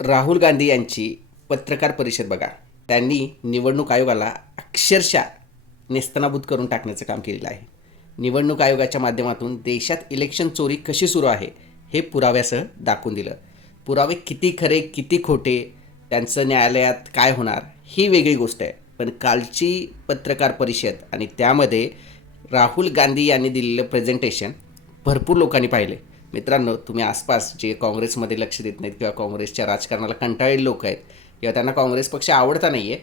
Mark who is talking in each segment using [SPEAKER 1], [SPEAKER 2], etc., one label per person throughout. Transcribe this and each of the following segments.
[SPEAKER 1] राहुल गांधी यांची पत्रकार परिषद बघा. त्यांनी निवडणूक आयोगाला अक्षरशः नेस्तनाबूत करून टाकण्याचं काम केलेलं आहे. निवडणूक आयोगाच्या माध्यमातून देशात इलेक्शन चोरी कशी सुरू आहे हे पुराव्यासह दाखवून दिलं. पुरावे किती खरे किती खोटे त्यांचं न्यायालयात काय होणार ही वेगळी गोष्ट आहे. पण कालची पत्रकार परिषद आणि त्यामध्ये राहुल गांधी यांनी दिलेलं प्रेझेंटेशन भरपूर लोकांनी पाहिले मित्रांनो तुम्ही आसपास जे काँग्रेसमध्ये लक्ष देत नाहीत किंवा काँग्रेसच्या राजकारणाला कंटाळलेले लोक आहेत किंवा त्यांना काँग्रेस पक्ष आवडता नाही आहे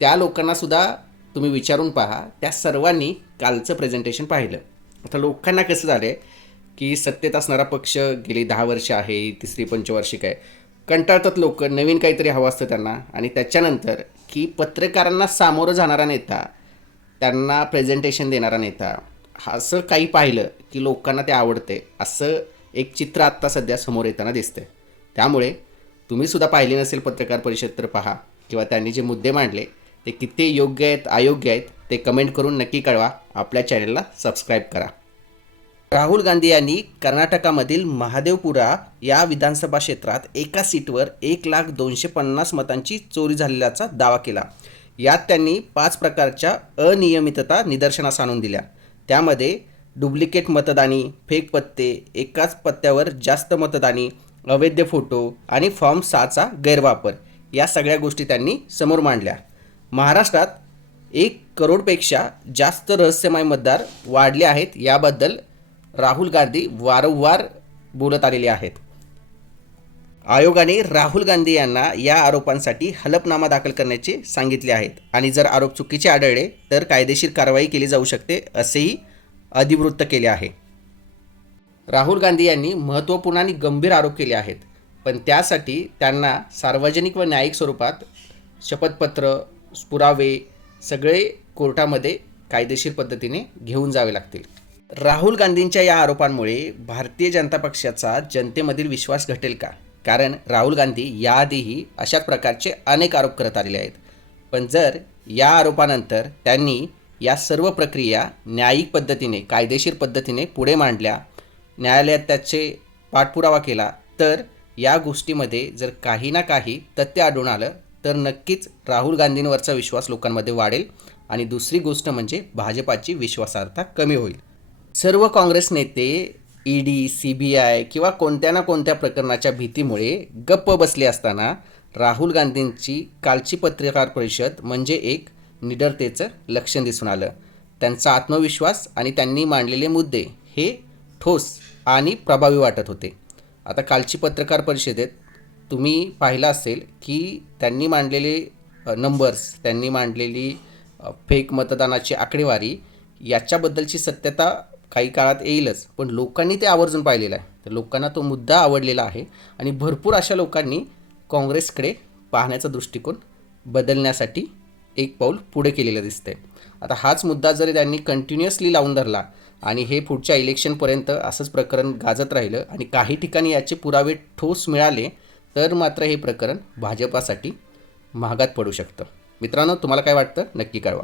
[SPEAKER 1] त्या लोकांनासुद्धा तुम्ही विचारून पहा. त्या सर्वांनी कालचं प्रेझेंटेशन पाहिलं. आता लोकांना कसं झालं आहे की सत्तेत असणारा पक्ष गेली दहा वर्ष आहे तिसरी पंचवार्षिक आहे. कंटाळतात लोक नवीन काहीतरी हवं असतं त्यांना. आणि त्याच्यानंतर की पत्रकारांना सामोरं जाणारा नेता त्यांना प्रेझेंटेशन देणारा नेता असं काही पाहिलं की लोकांना ते आवडते असं एक चित्र आत्ता सध्या समोर येताना दिसतंय. त्यामुळे तुम्ही सुद्धा पाहिली नसेल पत्रकार परिषद तर पहा किंवा त्यांनी जे मुद्दे मांडले ते किती योग्य आहेत अयोग्य आहेत ते कमेंट करून नक्की कळवा. आपल्या चॅनलला सबस्क्राईब करा. राहुल गांधी यांनी कर्नाटकामधील महादेवपुरा या विधानसभा क्षेत्रात एका सीटवर एक लाख दोनशे पन्नास मतांची चोरी झालेल्याचा दावा केला. यात त्यांनी पाच प्रकारच्या अनियमितता निदर्शनास आणून दिल्या. त्यामध्ये डुप्लिकेट मतदानी फेक पत्ते एकाच पत्त्यावर जास्त मतदानी अवैध फोटो आणि फॉर्म सहाचा गैरवापर या सगळ्या गोष्टी त्यांनी समोर मांडल्या. महाराष्ट्रात एक करोडपेक्षा जास्त रहस्यमय मतदार वाढले आहेत याबद्दल राहुल गांधी वारंवार बोलत आलेले आहेत. आयोगाने राहुल गांधी यांना या आरोपांसाठी हलफनामा दाखल करण्याचे सांगितले आहेत. आणि जर आरोप चुकीचे आढळले तर कायदेशीर कारवाई केली जाऊ शकते असेही अधिवृत्त केले आहे. राहुल गांधी यांनी महत्त्वपूर्ण आणि गंभीर आरोप केले आहेत. पण त्यासाठी त्यांना सार्वजनिक व न्यायिक स्वरूपात शपथपत्र पुरावे सगळे कोर्टामध्ये कायदेशीर पद्धतीने घेऊन जावे लागतील. राहुल गांधींच्या या आरोपांमुळे भारतीय जनता पक्षाचा जनतेमधील विश्वास घटेल का? कारण राहुल गांधी याआधीही अशाच प्रकारचे अनेक आरोप करत आलेले आहेत. पण जर या आरोपानंतर त्यांनी या सर्व प्रक्रिया न्यायिक पद्धतीने कायदेशीर पद्धतीने पुढे मांडल्या. न्यायालयात त्याचे पाठपुरावा केला. तर या गोष्टीमध्ये जर काही ना काही तथ्य आढळून आलं तर नक्कीच राहुल गांधींवरचा विश्वास लोकांमध्ये वाढेल आणि दुसरी गोष्ट म्हणजे भाजपाची विश्वासार्हता कमी होईल. सर्व काँग्रेस नेते E D C B I किंवा कोणत्या ना कोणत्या प्रकरणाच्या भीतीमुळे गप्प बसले असताना राहुल गांधींची कालची पत्रकार परिषद म्हणजे एक निडरतेचं लक्षण दिसून आलं. त्यांचा आत्मविश्वास आणि त्यांनी मांडलेले मुद्दे हे ठोस आणि प्रभावी वाटत होते. आता कालची पत्रकार परिषदेत तुम्ही पाहिलं असेल की त्यांनी मांडलेले नंबर्स त्यांनी मांडलेली फेक मतदानाची आकडेवारी याच्याबद्दलची सत्यता काही काळात येईलच. पण लोकांनी ते आवर्जून पाहिलेलं आहे. तर लोकांना तो मुद्दा आवडलेला आहे आणि भरपूर अशा लोकांनी काँग्रेसकडे पाहण्याचा दृष्टिकोन बदलण्यासाठी एक पाऊल पुढे केलेलं दिसतंय. आता हाच मुद्दा जरी त्यांनी कंटिन्युअसली लावून धरला आणि हे पुढच्या इलेक्शनपर्यंत असंच प्रकरण गाजत राहिलं आणि काही ठिकाणी याचे पुरावे ठोस मिळाले तर मात्र हे प्रकरण भाजपासाठी महागात पडू शकतं. मित्रांनो तुम्हाला काय वाटतं? नक्की कळवा.